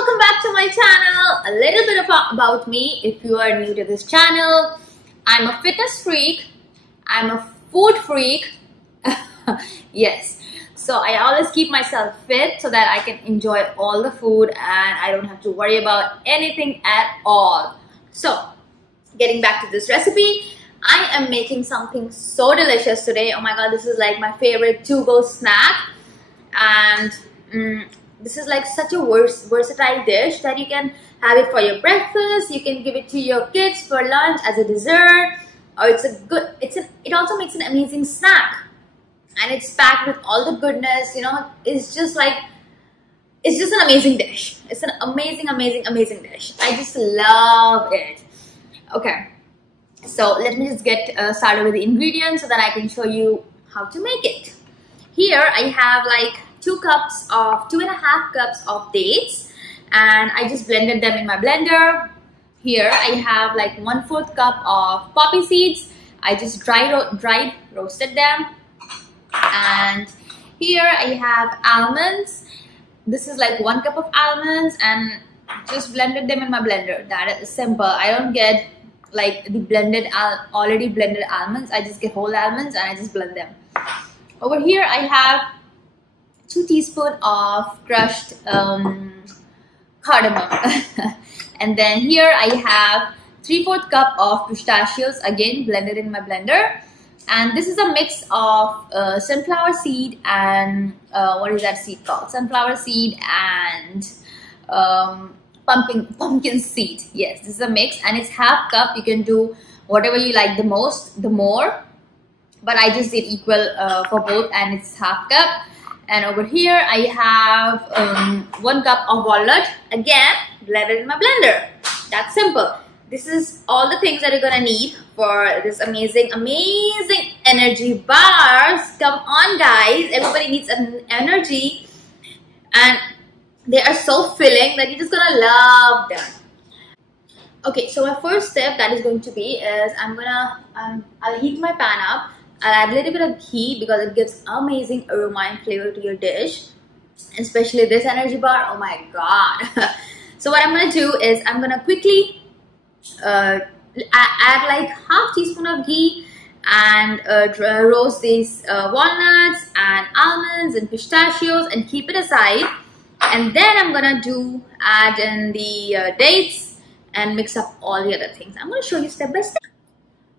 welcome back to my channel. A little bit about me if you are new to this channel. I'm a fitness freak. I'm a food freak. Yes. So I always keep myself fit so that I can enjoy all the food and I don't have to worry about anything at all. So getting back to this recipe, I am making something so delicious today. Oh my god, this is like my favorite to-go snack. And this is like such a versatile dish that you can have it for your breakfast, you can give it to your kids for lunch as a dessert, or it also makes an amazing snack. And it's packed with all the goodness, you know, it's just an amazing dish. It's an amazing dish. I just love it. Okay, so let me just get started with the ingredients so that I can show you how to make it. Here I have like 2.5 cups of dates, and I just blended them in my blender. Here I have like 1/4 cup of poppy seeds. I just roasted them. And here I have almonds. This is like 1 cup of almonds, and just blended them in my blender. That is simple. I don't get like the already blended almonds. I just get whole almonds and I just blend them. Over here I have 2 teaspoons of crushed cardamom. And then here I have 3/4 cup of pistachios, again blended in my blender. And this is a mix of sunflower seed and what is that seed called? Sunflower seed and pumpkin seed. Yes, this is a mix, and it's 1/2 cup. You can do whatever you like the most, the more. But I just did equal for both, and it's 1/2 cup. And over here I have 1 cup of walnut, again blended in my blender. That's simple. This is all the things that you're gonna need for this amazing energy bars. Come on guys, everybody needs an energy, and they are so filling that you're just gonna love them. Okay, so my first step that is going to be is I'll heat my pan up. I'll add a little bit of ghee because it gives amazing aroma and flavor to your dish, especially this energy bar. Oh my god. So what I'm gonna do is I'm gonna quickly add like 1/2 teaspoon of ghee and roast these walnuts and almonds and pistachios and keep it aside. And then I'm gonna add in the dates and mix up all the other things. I'm gonna show you step by step.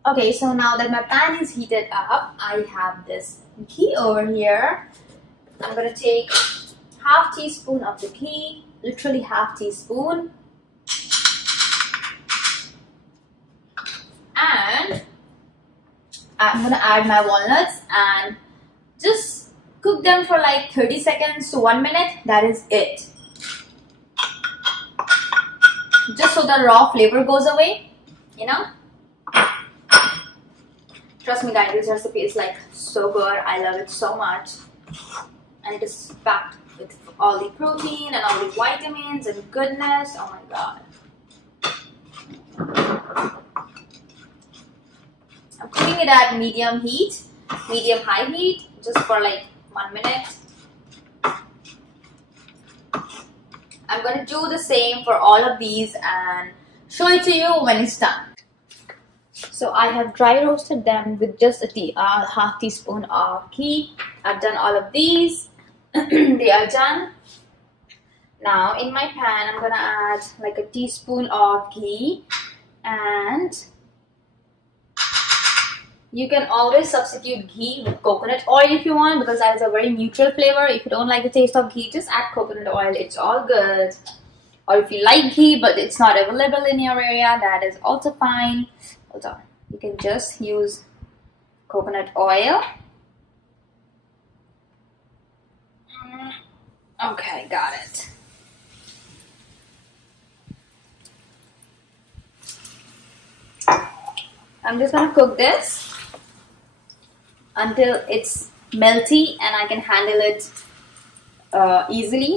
Okay, so now that my pan is heated up, I have this ghee over here. I'm gonna take 1/2 teaspoon of the ghee, literally 1/2 teaspoon. And I'm gonna add my walnuts and just cook them for like 30 seconds to 1 minute. That is it. Just so the raw flavor goes away, you know. Trust me guys, this recipe is like so good. I love it so much. And it is packed with all the protein and all the vitamins and goodness. Oh my god. I'm cooking it at medium-high heat, just for like 1 minute. I'm going to do the same for all of these and show it to you when it's done. So I have dry roasted them with just a 1/2 teaspoon of ghee. I've done all of these. They are done. Now in my pan, I'm going to add like a teaspoon of ghee, and you can always substitute ghee with coconut oil if you want, because that is a very neutral flavor. If you don't like the taste of ghee, just add coconut oil. It's all good. Or if you like ghee but it's not available in your area, that is also fine. Hold on. You can just use coconut oil. Okay, got it. I'm just gonna cook this until it's melty and I can handle it easily,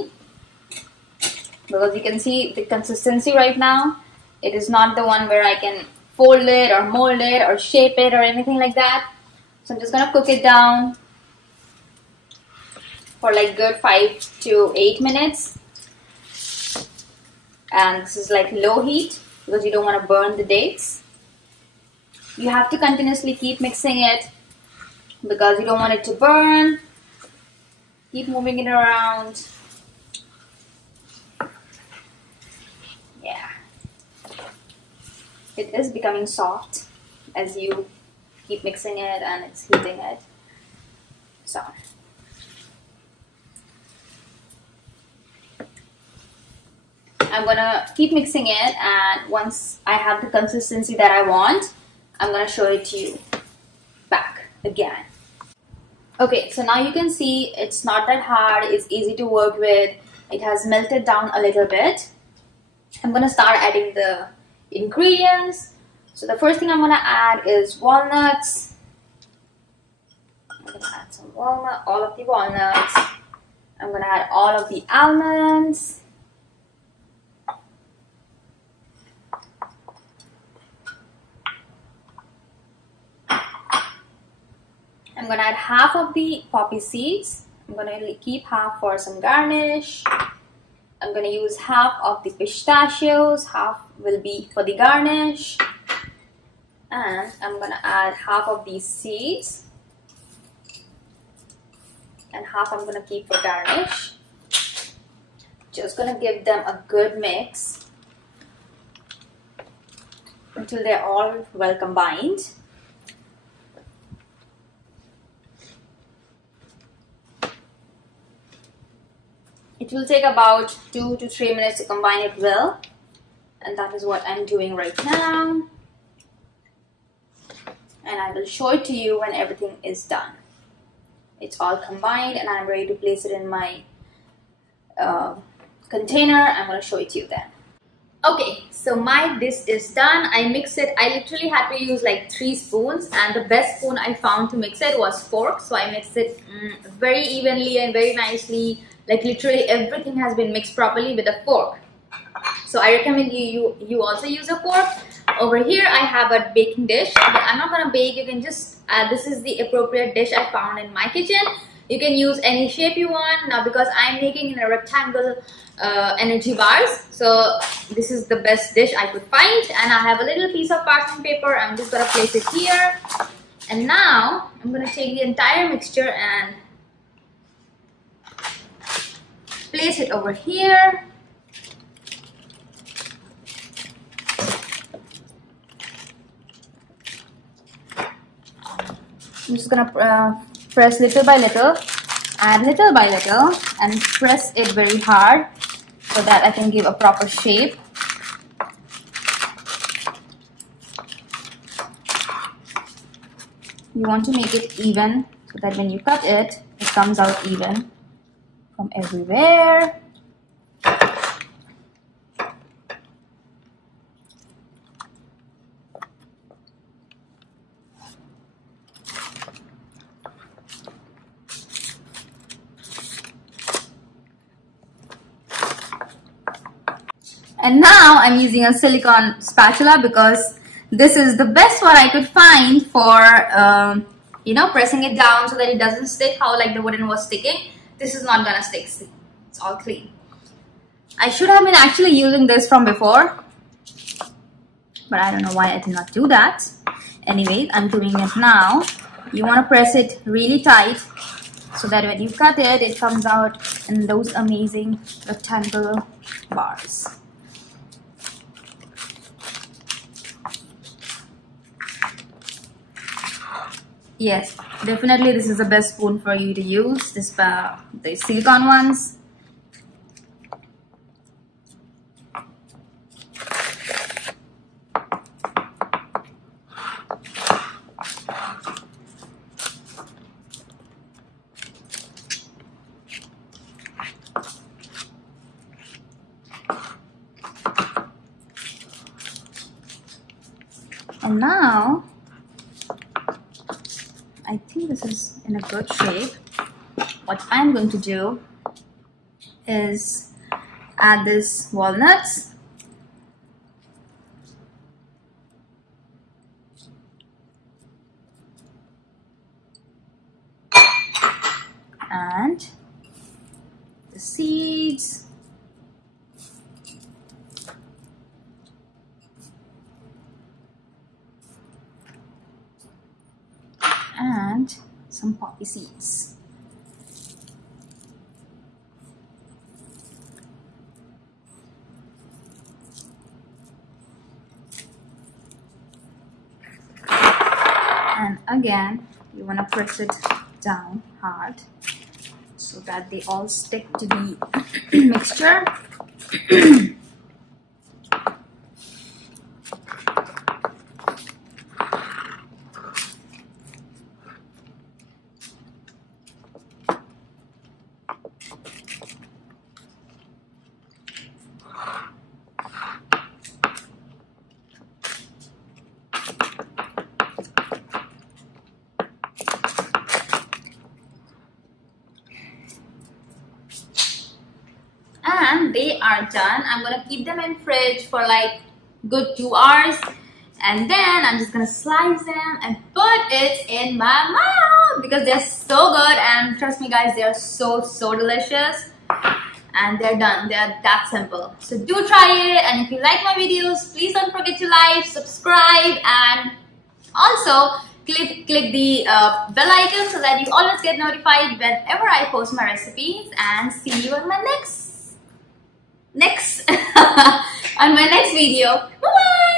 because you can see the consistency right now. It is not the one where I can fold it or mold it or shape it or anything like that. So I'm just gonna cook it down for like good 5 to 8 minutes. and this is like low heat because you don't want to burn the dates. You have to continuously keep mixing it because you don't want it to burn. Keep moving it around. Yeah, it is becoming soft as you keep mixing it and it's heating it. So I'm gonna keep mixing it, and once I have the consistency that I want, I'm gonna show it to you back again. Okay, so now you can see it's not that hard, it's easy to work with. It has melted down a little bit. I'm gonna start adding the ingredients. So the first thing I'm gonna add is walnuts. I'm gonna add some walnut, all of the walnuts. I'm gonna add all of the almonds. I'm gonna add half of the poppy seeds. I'm gonna keep half for some garnish. I'm gonna use half of the pistachios, half will be for the garnish. And I'm gonna add half of these seeds. And half I'm gonna keep for garnish. Just gonna give them a good mix until they're all well combined. It will take about 2 to 3 minutes to combine it well, and that is what I'm doing right now. And I will show it to you when everything is done. It's all combined and I'm ready to place it in my container. I'm going to show it to you then. Okay, so my dish is done. I mixed it. I literally had to use like 3 spoons, and the best spoon I found to mix it was fork. So I mixed it very evenly and very nicely. Like literally everything has been mixed properly with a fork. So I recommend you also use a fork. Over here I have a baking dish, but I'm not gonna bake. You can just this is the appropriate dish I found in my kitchen. You can use any shape you want. Now because I'm making in a rectangle energy bars, so this is the best dish I could find. And I have a little piece of parchment paper. I'm just gonna place it here, and now I'm gonna take the entire mixture and place it over here. I'm just gonna press little by little, add little by little, and press it very hard so that I can give a proper shape. You want to make it even so that when you cut it, it comes out even from everywhere. And now I'm using a silicone spatula because this is the best one I could find for you know, pressing it down so that it doesn't stick. How like the wooden was sticking, this is not gonna stick. See, it's all clean. I should have been actually using this from before, but I don't know why I did not do that. Anyway, I'm doing it now. You want to press it really tight so that when you cut it, it comes out in those amazing rectangular bars. Yes, definitely this is the best spoon for you to use, this the silicone ones. And now I think this is in a good shape. What I'm going to do is add this walnuts. And the seeds. some poppy seeds. And again, you want to press it down hard so that they all stick to the mixture. And they are done. I'm gonna keep them in fridge for like good 2 hours, and then I'm just gonna slice them and put it in my mouth because they're so good. And trust me guys, they are so delicious, and they're done. They're that simple. So do try it, and if you like my videos, please don't forget to like, subscribe, and also click the bell icon so that you always get notified whenever I post my recipes. And see you on my next on my next video. Bye bye.